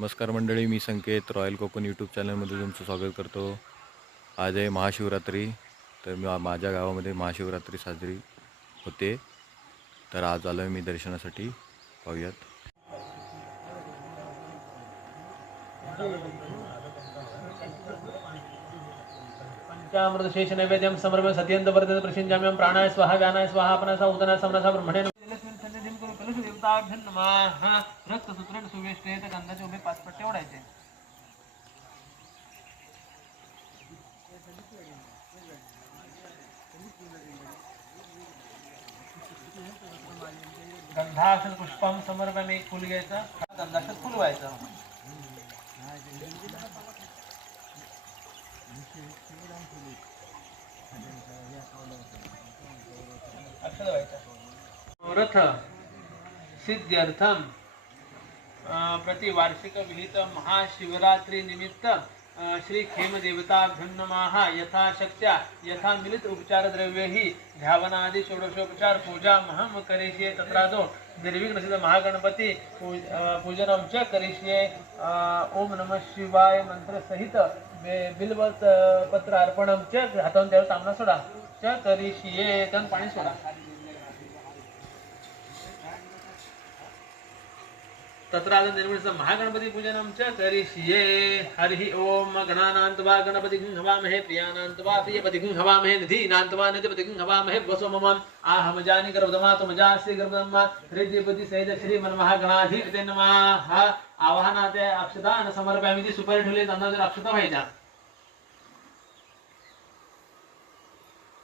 नमस्कार मंडळी, मी संकेत royal Konkan YouTube चॅनलमध्ये तुमचं स्वागत करतो। आज आहे महाशिवरात्री, तर माझ्या गावामध्ये महाशिवरात्री साजरी होते, तर आज आलो मी दर्शनासाठी। पाहूयात। पंचामृत शेष नैवेद्यम समर्पय सत्यंत वर्धन प्रशिंजाम्यम प्राणाय स्वाहा व्यानाय स्वाहा अपनासा उदनाय समनासा ब्रह्मणे सन्निधिं करू कलश देवताभ्य नमः। रक्त सूत्रेण सुवेष्टेत गंधाचे उभे 5 पट्टे ओढायचे। गंधाक्षत पुष्पम समर्पयामि, एक फुल घ्यायचं, गंधाक्षत फुल व्हायचं। रथ सिद्ध्यर्थम प्रतिवार्षिक विहित महाशिवरात्रि निमित्त श्री खेम देवताभ्यो नमः। यथाशक्त्या यथा मिलित उपचार द्रव्येहि ध्यावनादि षोडशोपचार पूजा महम करिष्ये। तत्रादो निर्विघ्न सिद्ध महागणपति पूजनम च करिष्ये। ओम नमः शिवाय मंत्र सहित बिल्व पत्र अर्पणम च हातावरून त्यावर तांबडा सोडा च करिष्ये, त्यावर पाणी सोडा। तत्राद निर्मित महागणपति पूजनम च करिष्ये। हरि ओम गणानान्त्वा गणपतिं हवामहे, प्रियानान्त्वा प्रियपतिं हवामहे, निधीनान्त्वा निधिपतिं हवामहे। वसो मम आहमजानि गर्भदमा तुमजासि गर्भदमा हृदयपति सहित श्री मनमहागणाधिपते नमः। आवाहनाते अक्षतान समर्पयामि। ती सुपारी ठेवली, तांदळाच्या अक्षता व्हायच्या।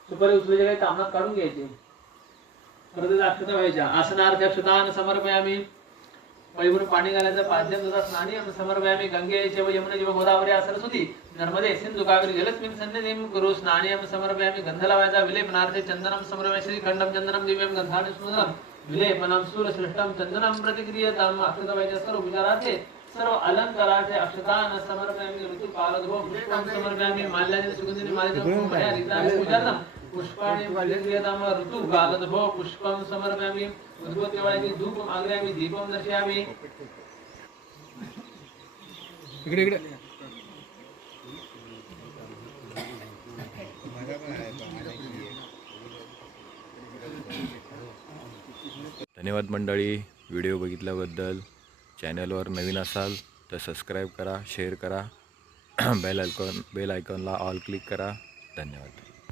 सुपारी उचलली काही तांबणात काढून घ्यायची, परत अक्षता व्हायच्या। आसनार्थ अक्षतान समर्पयामि। पैभरून पाणी घालायचं। पाद्यम तथा स्नानी समर्पयामि। गंगे चैव यमुने चैव गोदावरी सरस्वती नर्मदे सिंधु कावेरी जलस्मिन् सन्निधिं कुरु। स्नानीयं समर्पयामि। गंध लावायचा। विलेपनार्थे चंदनं समर्पयामि। श्रीखंडं चंदनं दिव्यं गंधानि सुंदरं विलेपनं सूरश्रेष्ठं चंदनं प्रतिक्रियताम्। अक्षता व्हायच्या। सर्व उपचारार्थे सर्व अलंकारार्थे अक्षतान् समर्पयामि। ऋतुपालद्भो पुष्पं समर्पयामि। माल्यानि सुगंधिनि मालितं मया रिक्तानि पूजार्थं पुष्पाणि प्रतिक्रियताम्। ऋतुपालद्भो पुष्पं समर्पयामि। उद्भवत्यावाळी धूप आग्रयामि। दीपं दर्शयामि। इकडे इकडे धन्यवाद मंडळी, व्हिडिओ बघितल्याबद्दल। चॅनलवर नवीन असाल तर सबस्क्राईब करा, शेअर करा, बेल आयकॉनला ऑल क्लिक करा। धन्यवाद।